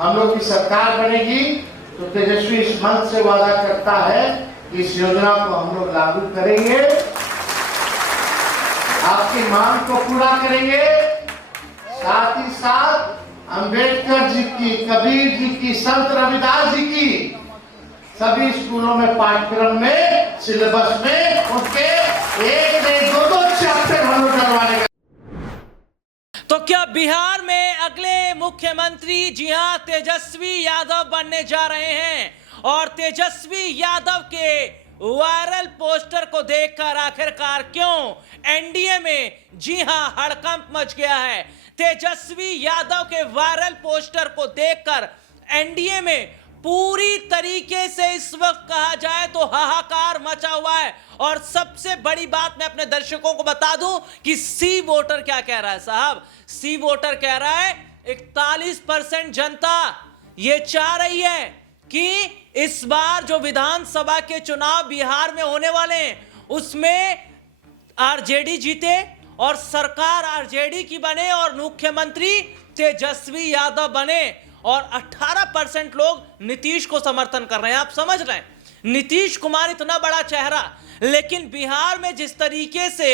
हम लोग की सरकार बनेगी तो तेजस्वी इस मंच से वादा करता है कि इस योजना को हम लोग लागू करेंगे, आपकी मांग को पूरा करेंगे। साथ ही साथ अंबेडकर जी की, कबीर जी की, संत रविदास जी की सभी स्कूलों में पाठ्यक्रम में, सिलेबस में उनके एक नहीं दो चैप्टर हम लोग करवाने का। तो क्या बिहार में अगले मुख्यमंत्री, जी हां, तेजस्वी यादव बनने जा रहे हैं? और तेजस्वी यादव के वायरल पोस्टर को देखकर आखिरकार क्यों एनडीए में, जी हां, हड़कंप मच गया है। तेजस्वी यादव के वायरल पोस्टर को देखकर एनडीए में पूरी तरीके से इस वक्त कहा जाए तो हाहाकार मचा हुआ है। और सबसे बड़ी बात मैं अपने दर्शकों को बता दूं कि सी वोटर क्या कह रहा है साहब। सी वोटर कह रहा है 41% जनता ये चाह रही है कि इस बार जो विधानसभा के चुनाव बिहार में होने वाले हैं उसमें आरजेडी जीते और सरकार आरजेडी की बने और मुख्यमंत्री तेजस्वी यादव बने। और 18% लोग नीतीश को समर्थन कर रहे हैं। आप समझ रहे हैं, नीतीश कुमार इतना बड़ा चेहरा, लेकिन बिहार में जिस तरीके से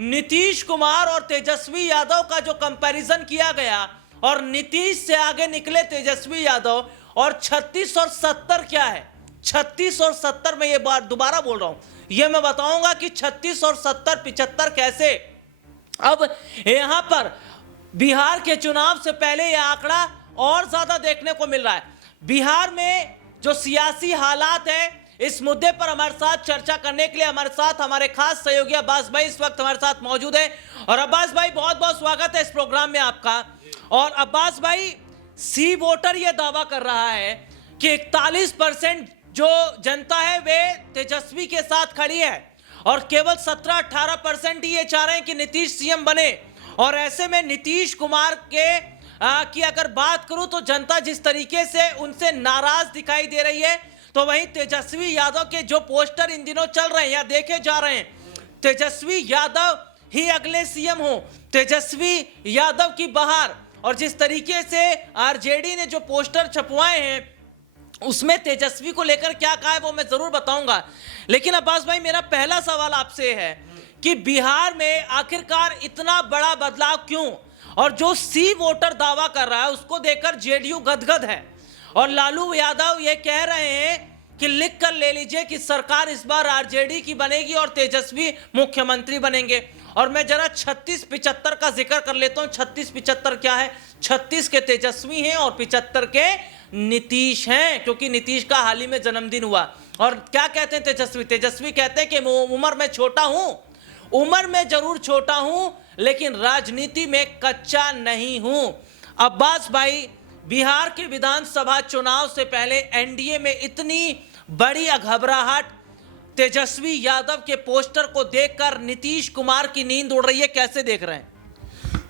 नीतीश कुमार और तेजस्वी यादव का जो कंपैरिजन किया गया और नीतीश से आगे निकले तेजस्वी यादव, और 36 और 70 क्या है, 36 और 70 में ये बात दोबारा बोल रहा हूं, ये मैं बताऊंगा कि 36 और 70 75 कैसे। अब यहां पर बिहार के चुनाव से पहले यह आंकड़ा और ज्यादा देखने को मिल रहा है। बिहार में जो सियासी हालात है, इस मुद्दे पर हमारे साथ चर्चा करने के लिए हमारे साथ हमारे खास सहयोगी अब्बास भाई इस वक्त हमारे साथ मौजूद है। और अब्बास भाई, बहुत बहुत स्वागत है इस प्रोग्राम में आपका। और अब्बास भाई, सी वोटर यह दावा कर रहा है कि 41% जो जनता है वे तेजस्वी के साथ खड़ी है और केवल 17-18% ही ये चाह रहे हैं कि नीतीश सीएम बने। और ऐसे में नीतीश कुमार के की अगर बात करूं तो जनता जिस तरीके से उनसे नाराज दिखाई दे रही है, तो वहीं तेजस्वी यादव के जो पोस्टर इन दिनों चल रहे हैं या देखे जा रहे हैं, तेजस्वी यादव ही अगले सीएम हो, तेजस्वी यादव की बहार। और जिस तरीके से आरजेडी ने जो पोस्टर छपवाए हैं उसमें तेजस्वी को लेकर क्या कहा है वो मैं जरूर बताऊंगा। लेकिन अब्बास भाई, मेरा पहला सवाल आपसे है कि बिहार में आखिरकार इतना बड़ा बदलाव क्यों? और जो सी वोटर दावा कर रहा है उसको देखकर जेडीयू गदगद है और लालू यादव ये कह रहे हैं कि लिख कर ले लीजिए कि सरकार इस बार आरजेडी की बनेगी और तेजस्वी मुख्यमंत्री बनेंगे। और मैं जरा 36-75 का जिक्र कर लेता हूं। 36-75 क्या है? 36 के तेजस्वी हैं और 75 के नीतीश हैं, क्योंकि नीतीश का हाल ही में जन्मदिन हुआ। और क्या कहते हैं तेजस्वी? तेजस्वी कहते हैं कि उम्र में छोटा हूं, उम्र में जरूर छोटा हूं लेकिन राजनीति में कच्चा नहीं हूं। अब्बास भाई, बिहार के विधानसभा चुनाव से पहले एनडीए में इतनी बड़ी घबराहट तेजस्वी यादव के पोस्टर को देखकर नीतीश कुमार की नींद उड़ रही है, कैसे देख रहे हैं?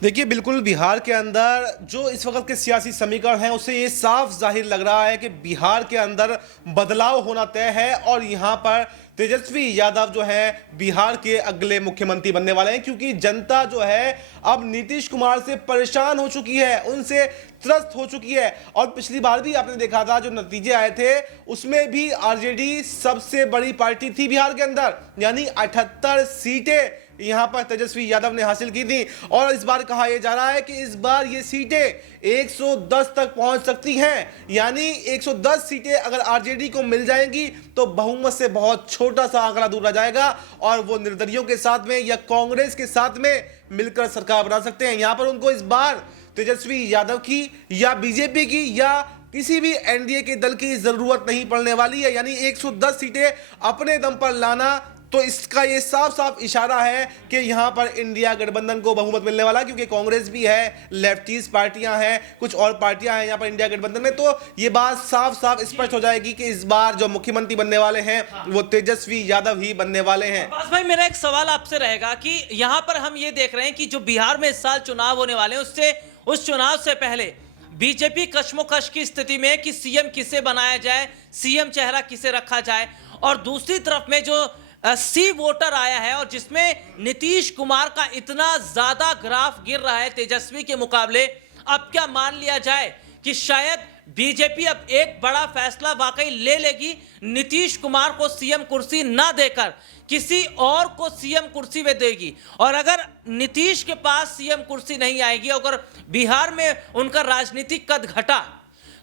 देखिए, बिल्कुल बिहार के अंदर जो इस वक्त के सियासी समीकरण हैं उससे ये साफ जाहिर लग रहा है कि बिहार के अंदर बदलाव होना तय है और यहाँ पर तेजस्वी यादव जो है बिहार के अगले मुख्यमंत्री बनने वाले हैं, क्योंकि जनता जो है अब नीतीश कुमार से परेशान हो चुकी है, उनसे त्रस्त हो चुकी है। और पिछली बार भी आपने देखा था जो नतीजे आए थे उसमें भी आरजेडी सबसे बड़ी पार्टी थी बिहार के अंदर, यानी 78 सीटें यहां पर तेजस्वी यादव ने हासिल की थी। और इस बार कहा यह जा रहा है कि इस बार ये सीटें 110 तक पहुंच सकती हैं, यानी 110 सीटें अगर आरजेडी को मिल जाएंगी तो बहुमत से बहुत छोटा सा आंकड़ा दूर रह जाएगा और वो निर्दलियों के साथ में या कांग्रेस के साथ में मिलकर सरकार बना सकते हैं। यहां पर उनको इस बार तेजस्वी यादव की या बीजेपी की या किसी भी एनडीए के दल की जरूरत नहीं पड़ने वाली है, यानी 110 सीटें अपने दम पर लाना। तो इसका ये साफ साफ इशारा है कि यहां पर इंडिया गठबंधन को बहुमत मिलने वाला है, क्योंकि कांग्रेस भी है, लेफ्टिस्ट पार्टियां हैं, कुछ और पार्टियां हैं यहां पर इंडिया गठबंधन में। तो ये बात साफ साफ स्पष्ट हो जाएगी कि इस बार जो मुख्यमंत्री बनने वाले हैं वो तेजस्वी यादव ही बनने वाले हैं। बस भाई, मेरा एक सवाल आपसे रहेगा कि यहां पर हम ये देख रहे हैं कि जो बिहार में इस साल चुनाव होने वाले हैं उस चुनाव से पहले बीजेपी कश्मोकश की स्थिति में कि सीएम किसे बनाया जाए, सीएम चेहरा किसे रखा जाए। और दूसरी तरफ में जो सी वोटर आया है और जिसमें नीतीश कुमार का इतना ज्यादा ग्राफ गिर रहा है तेजस्वी के मुकाबले, अब क्या मान लिया जाए कि शायद बीजेपी अब एक बड़ा फैसला वाकई ले लेगी, नीतीश कुमार को सीएम कुर्सी ना देकर किसी और को सीएम कुर्सी में देगी। और अगर नीतीश के पास सीएम कुर्सी नहीं आएगी, अगर बिहार में उनका राजनीतिक कद घटा,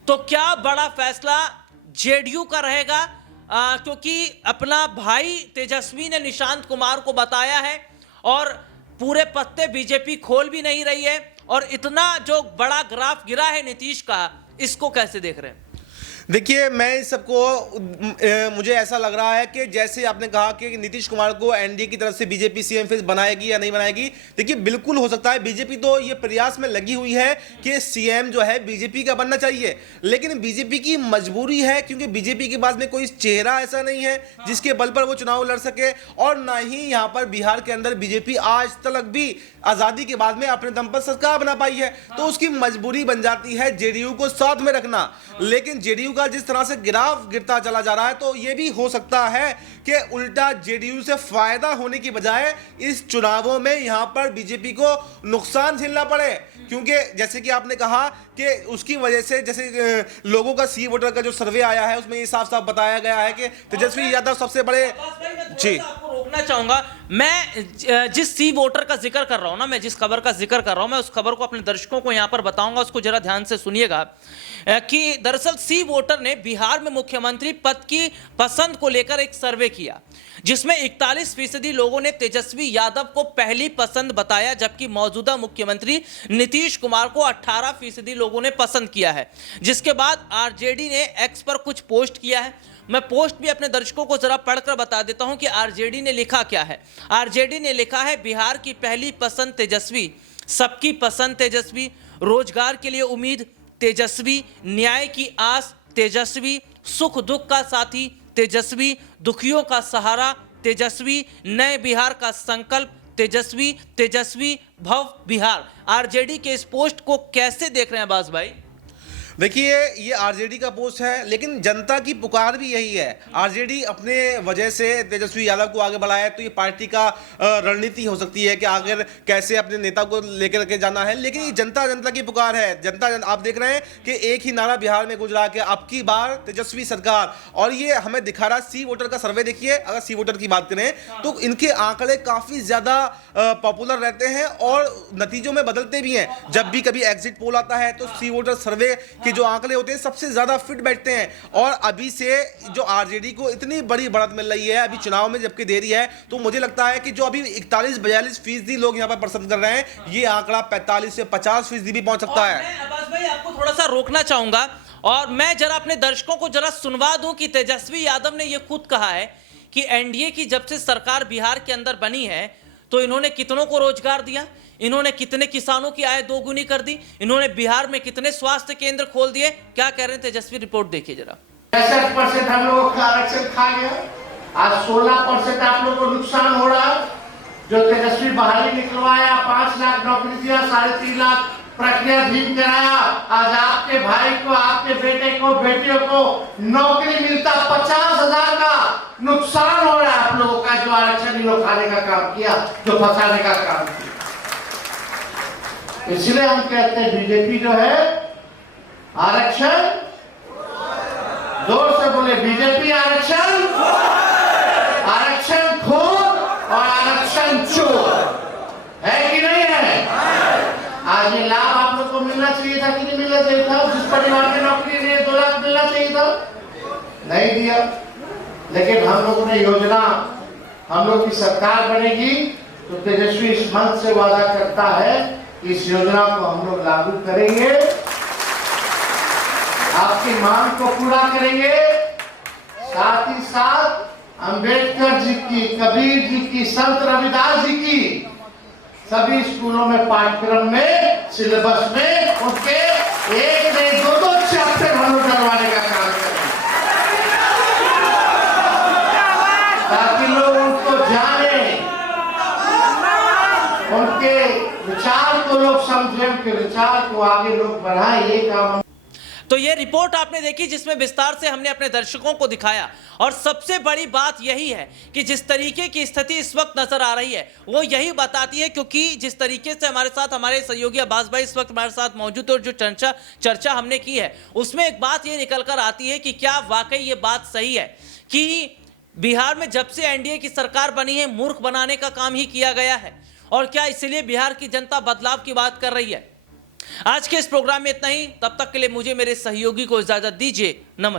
तो क्या बड़ा फैसला जेडीयू का रहेगा? क्योंकि अपना भाई तेजस्वी ने निशांत कुमार को बताया है और पूरे पत्ते बीजेपी खोल भी नहीं रही है, और इतना जो बड़ा ग्राफ गिरा है नीतीश का, इसको कैसे देख रहे हैं? देखिए, मैं इस सबको मुझे ऐसा लग रहा है कि जैसे आपने कहा कि नीतीश कुमार को एनडीए की तरफ से बीजेपी सीएम फेस बनाएगी या नहीं बनाएगी। देखिए, बिल्कुल हो सकता है। बीजेपी तो ये प्रयास में लगी हुई है कि सीएम जो है बीजेपी का बनना चाहिए, लेकिन बीजेपी की मजबूरी है, क्योंकि बीजेपी के पास में कोई चेहरा ऐसा नहीं है जिसके बल पर वो चुनाव लड़ सके, और ना ही यहाँ पर बिहार के अंदर बीजेपी आज तक भी आजादी के बाद में अपने दम पर सरकार बना पाई है। तो उसकी मजबूरी बन जाती है जेडीयू को साथ में रखना। लेकिन जेडीयू का जिस तरह से ग्राफ गिरता चला जा रहा है, तो यह भी हो सकता है कि उल्टा जेडीयू से फायदा होने की बजाय इस चुनावों में यहां पर बीजेपी को नुकसान झेलना पड़े, क्योंकि जैसे कि आपने कहा कि उसकी वजह से, जैसे लोगों का सी वोटर का जो सर्वे आया है उसमें ये साफ साफ बताया गया है कि तेजस्वी यादव सबसे बड़े। जी, आपको रोकना चाहूंगा। मैं जिस सी वोटर का जिक्र कर रहा हूं ना, मैं जिस खबर का जिक्र कर रहा हूं, मैं उस खबर को अपने दर्शकों को यहां पर बताऊंगा, उसको जरा ध्यान से सुनिएगा कि दरअसल सी वोटर ने बिहार में मुख्यमंत्री पद की पसंद को लेकर एक सर्वे किया, जिसमें 41% लोगों ने तेजस्वी यादव को पहली पसंद बताया, जबकि मौजूदा मुख्यमंत्री नीतीश कुमार को 18% लोगों ने पसंद किया है। जिसके बाद आरजेडी ने एक्स पर कुछ पोस्ट किया है। मैं पोस्ट भी अपने दर्शकों को जरा पढ़कर बता देता हूं कि आरजेडी ने लिखा क्या है। आरजेडी ने लिखा है, बिहार की पहली पसंद तेजस्वी, सबकी पसंद तेजस्वी, रोजगार के लिए उम्मीद तेजस्वी, न्याय की आस तेजस्वी, सुख दुख का साथी तेजस्वी, दुखियों का सहारा तेजस्वी, नए बिहार का संकल्प तेजस्वी, तेजस्वी भव बिहार। आरजेडी के इस पोस्ट को कैसे देख रहे हैं अब्बास भाई? देखिए, ये आरजेडी का पोस्ट है, लेकिन जनता की पुकार भी यही है। आरजेडी अपने वजह से तेजस्वी यादव को आगे बढ़ाया, तो ये पार्टी का रणनीति हो सकती है कि आगे कैसे अपने नेता को लेकर के जाना है, लेकिन ये जनता की पुकार है। जनता आप देख रहे हैं कि एक ही नारा बिहार में गुजरा कि अब की बार तेजस्वी सरकार, और ये हमें दिखा रहा है। सी वोटर का सर्वे देखिए, अगर सी वोटर की बात करें तो इनके आंकड़े काफी ज्यादा पॉपुलर रहते हैं और नतीजों में बदलते भी हैं। जब भी कभी एग्जिट पोल आता है तो सी वोटर सर्वे कि जो आंकड़े होते हैं सबसे ज्यादा फिट बैठते हैं। और अभी से जो आरजेडी को इतनी बड़ी बढ़त मिल रही है अभी चुनाव में जबकि देरी है, तो मुझे लगता है कि जो अभी 41-42% लोग यहां पर पसंद कर रहे हैं, ये आंकड़ा 45 से 50% भी पहुंच सकता है। मैं अब्बास भाई आपको थोड़ा सा रोकना चाहूंगा, और मैं जरा अपने दर्शकों को जरा सुनवा दूं कि तेजस्वी यादव ने यह खुद कहा है कि एनडीए की जब से सरकार बिहार के अंदर बनी है, तो इन्होंने कितनों को रोजगार दिया, इन्होंने कितने किसानों की आय दोगुनी कर दी, इन्होंने बिहार में कितने स्वास्थ्य केंद्र खोल दिए। क्या कह रहे हैं तेजस्वी? रिपोर्ट देखिए जरा। 65% हम लोगों का आरक्षण खा गया, आज 16% आप लोगों को नुकसान हो रहा है। जो तेजस्वी बहाली निकलवाया, 5 लाख नौकरी दिया, 3.5 लाख प्रक्रियाधीन कराया, आज आपके भाई को, आपके बेटे को, बेटियों को नौकरी मिलता 50,000 का नुकसान हो रहा है आप लोगों का, जो आरक्षण इन लोग खाने का काम किया, जो फंसाने का काम किया। इसलिए हम कहते हैं बीजेपी जो है आरक्षण, जोर से बोले बीजेपी आरक्षण, आरक्षण खोर और आरक्षण चोर है कि नहीं है? आज ये लाभ आप लोग को मिलना चाहिए था कि नहीं मिलना चाहिए था? जिस परिवार में नौकरी नहीं है 2 लाख मिलना चाहिए था, नहीं दिया। लेकिन हम लोगों ने योजना, हम लोग की सरकार बनेगी तो तेजस्वी इस मंच से वादा करता है, इस योजना को हम लोग लागू करेंगे, आपकी मांग को पूरा करेंगे, साथ ही साथ अंबेडकर जी की, कबीर जी की, संत रविदास जी की सभी स्कूलों में, पाठ्यक्रम में, सिलेबस में उनके 1 नहीं 2 चैप्टर हम लोग करवाने का काम करेंगे, ताकि लोग उनको जाने, उनके विचार को लोग समझें, उनके विचार को आगे लोग बढ़ाएं। ये काम तो ये रिपोर्ट आपने देखी जिसमें विस्तार से हमने अपने दर्शकों को दिखाया, और सबसे बड़ी बात यही है कि जिस तरीके की स्थिति इस वक्त नजर आ रही है वो यही बताती है, क्योंकि जिस तरीके से हमारे साथ हमारे सहयोगी अब्बास भाई इस वक्त हमारे साथ मौजूद है और जो चर्चा हमने की है उसमें एक बात ये निकल कर आती है कि क्या वाकई ये बात सही है कि बिहार में जब से एनडीए की सरकार बनी है मूर्ख बनाने का काम ही किया गया है, और क्या इसलिए बिहार की जनता बदलाव की बात कर रही है। आज के इस प्रोग्राम में इतना ही, तब तक के लिए मुझे मेरे सहयोगी को इजाजत दीजिए। नमस्कार।